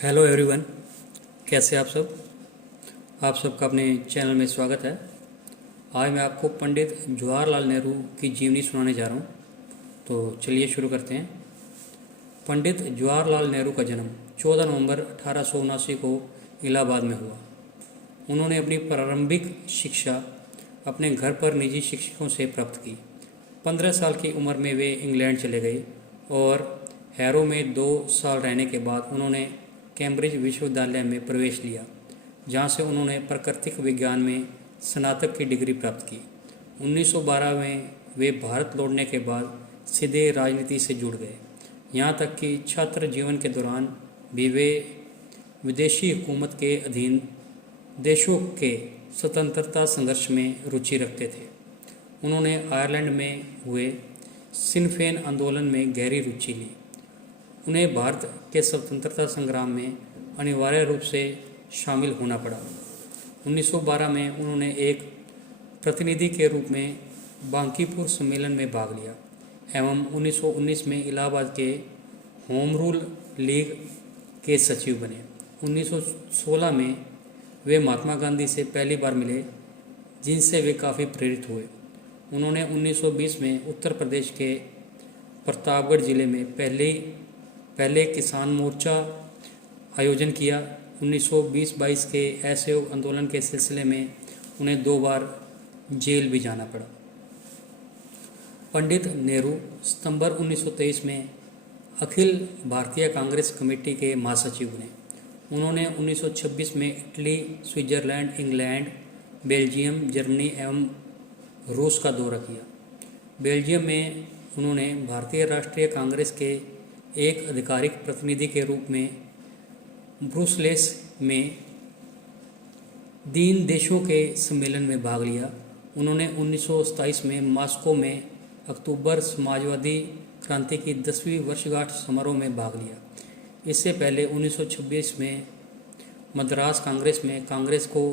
Hello everyone, कैसे आप सब। आप सबका अपने चैनल में स्वागत है। आज मैं आपको पंडित जवाहरलाल नेहरू की जीवनी सुनाने जा रहा हूँ। तो चलिए शुरू करते हैं। पंडित जवाहरलाल नेहरू का जन्म 14 नवंबर 1879 को इलाहाबाद में हुआ। उन्होंने अपनी प्रारंभिक शिक्षा अपने घर पर निजी शिक्षकों से प्राप्त की। 15 साल की उम्र में वे इंग्लैंड चले गए और हैरो में 2 साल रहने के बाद उन्होंने कैम्ब्रिज विश्वविद्यालय में प्रवेश लिया, जहां से उन्होंने प्राकृतिक विज्ञान में स्नातक की डिग्री प्राप्त की। 1912 में वे भारत लौटने के बाद सीधे राजनीति से जुड़ गए। यहाँ तक कि छात्र जीवन के दौरान भी वे विदेशी हुकूमत के अधीन देशों के स्वतंत्रता संघर्ष में रुचि रखते थे। उन्होंने आयरलैंड में हुए सिन फेन आंदोलन में गहरी रुचि ली। उन्हें भारत के स्वतंत्रता संग्राम में अनिवार्य रूप से शामिल होना पड़ा। 1912 में उन्होंने एक प्रतिनिधि के रूप में बांकीपुर सम्मेलन में भाग लिया एवं 1919 में इलाहाबाद के होम रूल लीग के सचिव बने। 1916 में वे महात्मा गांधी से पहली बार मिले, जिनसे वे काफ़ी प्रेरित हुए। उन्होंने 1920 में उत्तर प्रदेश के प्रतापगढ़ जिले में पहले किसान मोर्चा आयोजन किया। 1920-22 के असहयोग आंदोलन के सिलसिले में उन्हें 2 बार जेल भी जाना पड़ा। पंडित नेहरू सितंबर 1923 में अखिल भारतीय कांग्रेस कमेटी के महासचिव बने। उन्होंने 1926 में Italy, Switzerland, England, Belgium, Germany एवं रूस का दौरा किया। बेल्जियम में उन्होंने भारतीय राष्ट्रीय कांग्रेस के एक आधिकारिक प्रतिनिधि के रूप में ब्रुसेल्स में दीन देशों के सम्मेलन में भाग लिया। उन्होंने 1927 में मॉस्को में अक्टूबर समाजवादी क्रांति की 10वीं वर्षगांठ समारोह में भाग लिया। इससे पहले 1926 में मद्रास कांग्रेस में कांग्रेस को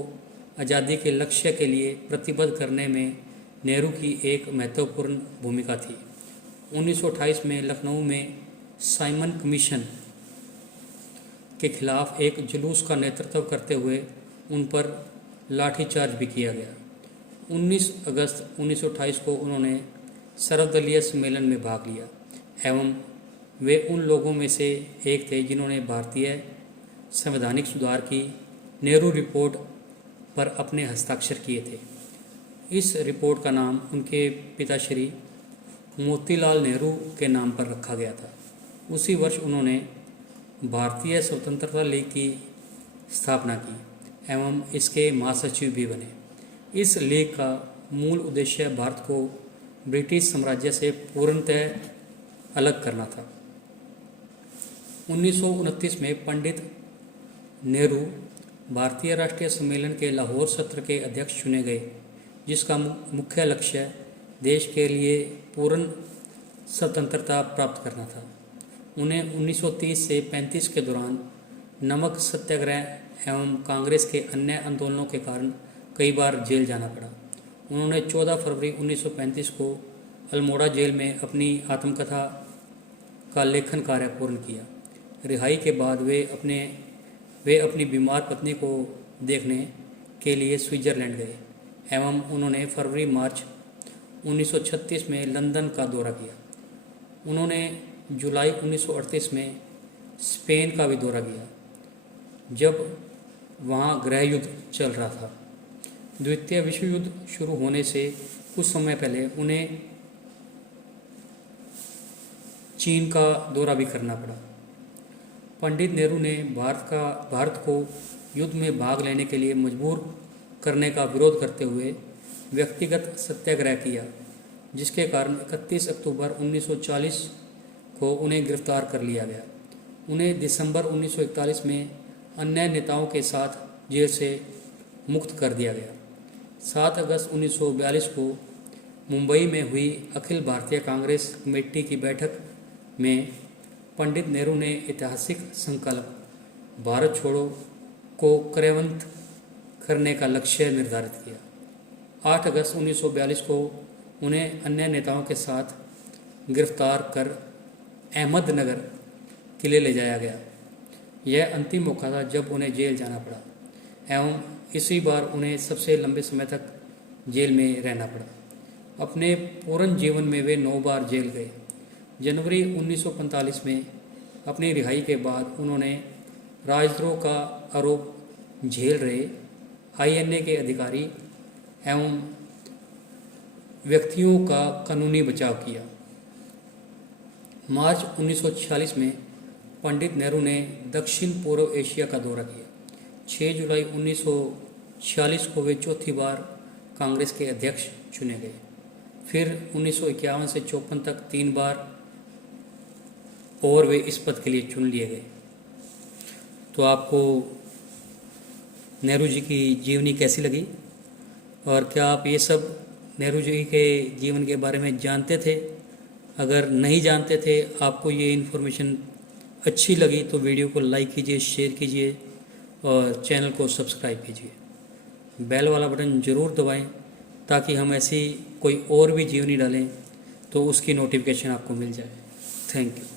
आज़ादी के लक्ष्य के लिए प्रतिबद्ध करने में नेहरू की एक महत्वपूर्ण भूमिका थी। 1928 में लखनऊ में साइमन कमीशन के खिलाफ एक जुलूस का नेतृत्व करते हुए उन पर लाठीचार्ज भी किया गया। 19 अगस्त 1928 को उन्होंने सर्वदलीय सम्मेलन में भाग लिया एवं वे उन लोगों में से एक थे जिन्होंने भारतीय संवैधानिक सुधार की नेहरू रिपोर्ट पर अपने हस्ताक्षर किए थे। इस रिपोर्ट का नाम उनके पिताश्री मोतीलाल नेहरू के नाम पर रखा गया था। उसी वर्ष उन्होंने भारतीय स्वतंत्रता लीग की स्थापना की एवं इसके महासचिव भी बने। इस लीग का मूल उद्देश्य भारत को ब्रिटिश साम्राज्य से पूर्णतः अलग करना था। 1929 में पंडित नेहरू भारतीय राष्ट्रीय सम्मेलन के लाहौर सत्र के अध्यक्ष चुने गए, जिसका मुख्य लक्ष्य देश के लिए पूर्ण स्वतंत्रता प्राप्त करना था। उन्हें 1930 से 35 के दौरान नमक सत्याग्रह एवं कांग्रेस के अन्य आंदोलनों के कारण कई बार जेल जाना पड़ा। उन्होंने 14 फरवरी 1935 को अल्मोड़ा जेल में अपनी आत्मकथा का लेखन कार्य पूर्ण किया। रिहाई के बाद वे अपनी बीमार पत्नी को देखने के लिए स्विट्जरलैंड गए एवं उन्होंने फरवरी-मार्च 1936 में लंदन का दौरा किया। उन्होंने जुलाई 1938 में स्पेन का भी दौरा किया, जब वहाँ गृह युद्ध चल रहा था। द्वितीय विश्व युद्ध शुरू होने से कुछ समय पहले उन्हें चीन का दौरा भी करना पड़ा। पंडित नेहरू ने भारत को युद्ध में भाग लेने के लिए मजबूर करने का विरोध करते हुए व्यक्तिगत सत्याग्रह किया, जिसके कारण 31 अक्टूबर 1940 को उन्हें गिरफ्तार कर लिया गया। उन्हें दिसंबर 1941 में अन्य नेताओं के साथ जेल से मुक्त कर दिया गया। 7 अगस्त 1942 को मुंबई में हुई अखिल भारतीय कांग्रेस कमेटी की बैठक में पंडित नेहरू ने ऐतिहासिक संकल्प भारत छोड़ो को क्रियान्वित करने का लक्ष्य निर्धारित किया। 8 अगस्त 1942 को उन्हें अन्य नेताओं के साथ गिरफ्तार कर अहमदनगर किले ले जाया गया। यह अंतिम मौका था जब उन्हें जेल जाना पड़ा एवं इसी बार उन्हें सबसे लंबे समय तक जेल में रहना पड़ा। अपने पूर्ण जीवन में वे 9 बार जेल गए। जनवरी 1945 में अपनी रिहाई के बाद उन्होंने राजद्रोह का आरोप झेल रहे आईएनए के अधिकारी एवं व्यक्तियों का कानूनी बचाव किया। मार्च 1946 में पंडित नेहरू ने दक्षिण पूर्व एशिया का दौरा किया। 6 जुलाई 1946 को वे चौथी बार कांग्रेस के अध्यक्ष चुने गए। फिर 1951 से 54 तक 3 बार और वे इस पद के लिए चुन लिए गए। तो आपको नेहरू जी की जीवनी कैसी लगी और क्या आप ये सब नेहरू जी के जीवन के बारे में जानते थे? अगर नहीं जानते थे, आपको ये इन्फॉर्मेशन अच्छी लगी तो वीडियो को लाइक कीजिए, शेयर कीजिए और चैनल को सब्सक्राइब कीजिए। बेल वाला बटन ज़रूर दबाएं ताकि हम ऐसी कोई और भी जीवनी डालें तो उसकी नोटिफिकेशन आपको मिल जाए। Thank you.